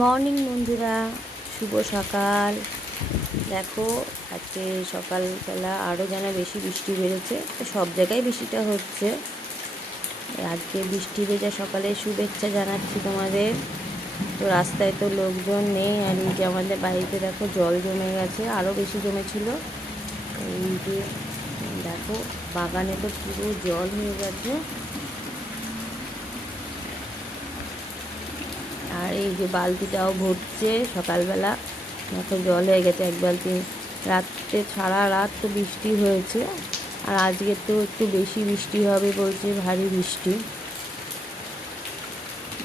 Morning বন্ধুরা। শুভ সকাল। দেখো, আজকে সকালবেলা আরও যেন বেশি বৃষ্টি বেড়েছে সব জায়গায় বৃষ্টিটা হচ্ছে। আজকে বৃষ্টি ভেজা সকালে শুভেচ্ছা জানাচ্ছি তোমাদের। তো রাস্তায় তো লোকজন নেই, আর এই যে আমাদের বাড়িতে দেখো, জল জমে গেছে আরও বেশি জমেছিল। এই যে, দেখো, বাগানে তো পুরো জল হয়ে গেছে। আর এই যে বালতিটাও ভরছে সকালবেলা দেখো জল হয়ে গেছে এক বালতি। রাত্রে সারা রাত তো বৃষ্টি হয়েছে, আর আজকে তো একটু বেশি বৃষ্টি হবে বলছে, ভারী বৃষ্টি।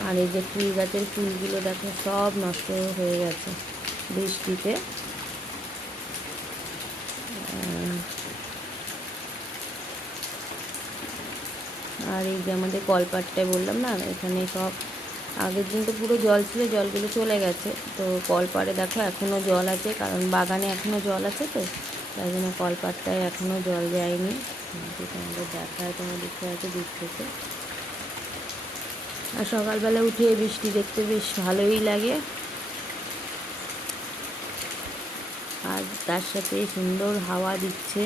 আর এই যে ফুল গাছের ফুলগুলো দেখো, সব নষ্ট হয়ে গেছে বৃষ্টিতে। আর এই যে আমাদের কলপাটটায় বললাম না, এখানে সব আগের দিন তো পুরো জল ছিল, জলগুলো চলে গেছে। তো কলপাড়ে দেখো এখনও জল আছে, কারণ বাগানে এখনও জল আছে তো, তাই জন্য কলপাটটায় এখনও জল যায়নি। তোমাদের দেখায় তোমার দেখতে আছে দূর থেকে। আর সকালবেলা উঠে বৃষ্টি দেখতে বেশ ভালোই লাগে। আর তার সাথে সুন্দর হাওয়া দিচ্ছে।